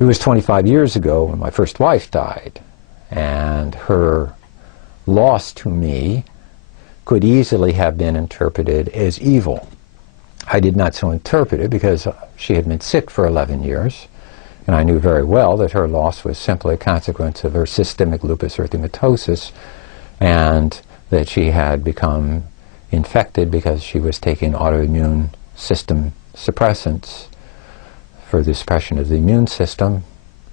It was 25 years ago when my first wife died, and her loss to me could easily have been interpreted as evil. I did not so interpret it because she had been sick for 11 years, and I knew very well that her loss was simply a consequence of her systemic lupus erythematosus, and that she had become infected because she was taking autoimmune system suppressants for the suppression of the immune system,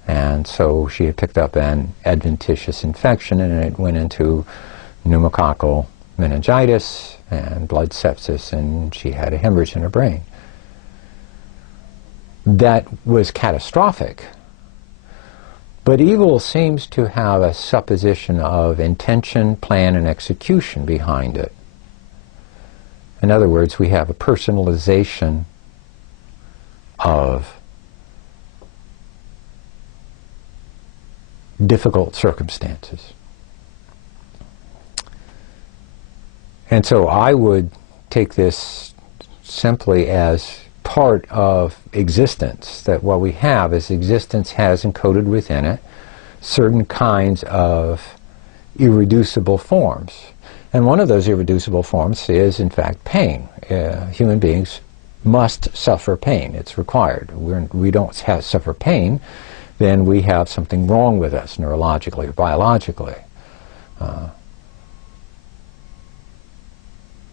and so she had picked up an adventitious infection, and it went into pneumococcal meningitis and blood sepsis, and she had a hemorrhage in her brain. That was catastrophic. But evil seems to have a supposition of intention, plan, and execution behind it. In other words, we have a personalization of difficult circumstances. And so I would take this simply as part of existence, that what we have is existence has encoded within it certain kinds of irreducible forms. And one of those irreducible forms is, in fact, pain. Human beings must suffer pain. It's required. We don't suffer pain, then we have something wrong with us neurologically or biologically.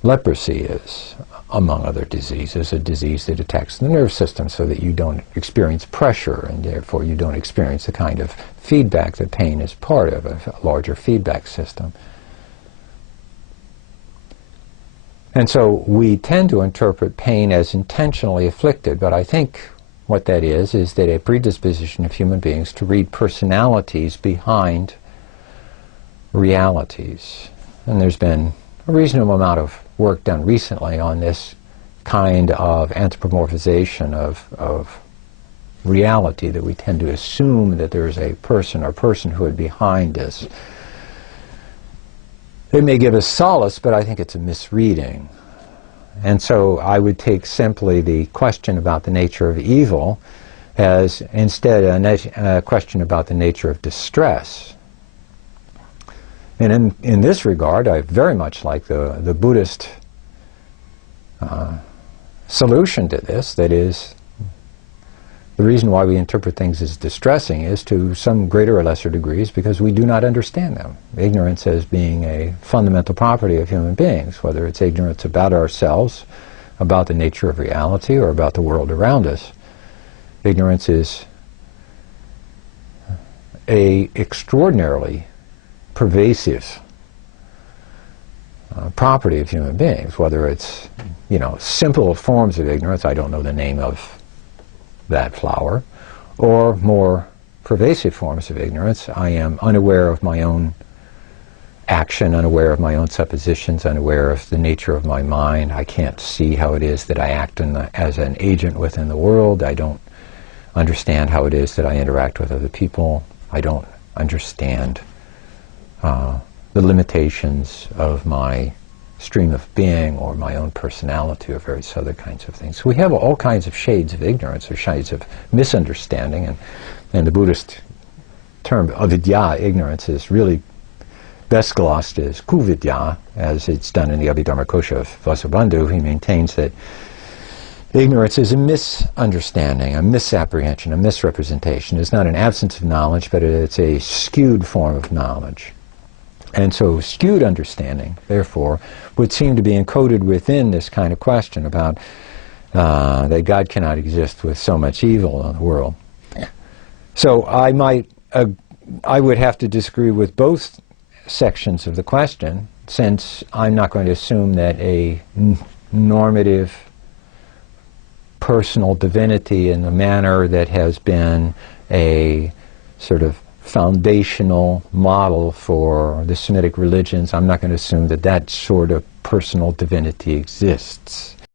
Leprosy is, among other diseases, a disease that attacks the nerve system so that you don't experience pressure, and therefore you don't experience the kind of feedback that pain is part of, a larger feedback system. And so we tend to interpret pain as intentionally afflicted, but I think what that is that a predisposition of human beings to read personalities behind realities. And there's been a reasonable amount of work done recently on this kind of anthropomorphization of reality, that we tend to assume that there's a person or personhood behind this. It may give us solace, but I think it's a misreading. And so I would take simply the question about the nature of evil as instead a question about the nature of distress. And in this regard, I very much like the Buddhist solution to this. That is, the reason why we interpret things as distressing is to some greater or lesser degrees because we do not understand them. Ignorance as being a fundamental property of human beings, whether it's ignorance about ourselves, about the nature of reality, or about the world around us. Ignorance is an extraordinarily pervasive property of human beings, whether it's, simple forms of ignorance, I don't know the name of that flower, or more pervasive forms of ignorance. I am unaware of my own action, unaware of my own suppositions, unaware of the nature of my mind. I can't see how it is that I act as an agent within the world. I don't understand how it is that I interact with other people. I don't understand the limitations of my stream of being or my own personality or various other kinds of things. So we have all kinds of shades of ignorance or shades of misunderstanding, and the Buddhist term avidya, ignorance, is really best glossed as kuvidya, as it's done in the Abhidharmakosha of Vasubandhu. He maintains that ignorance is a misunderstanding, a misapprehension, a misrepresentation. It's not an absence of knowledge, but it's a skewed form of knowledge. And so skewed understanding, therefore, would seem to be encoded within this kind of question about that God cannot exist with so much evil in the world. So I would have to disagree with both sections of the question, since I'm not going to assume that a normative personal divinity in the manner that has been a sort of foundational model for the Semitic religions, I'm not going to assume that that sort of personal divinity exists.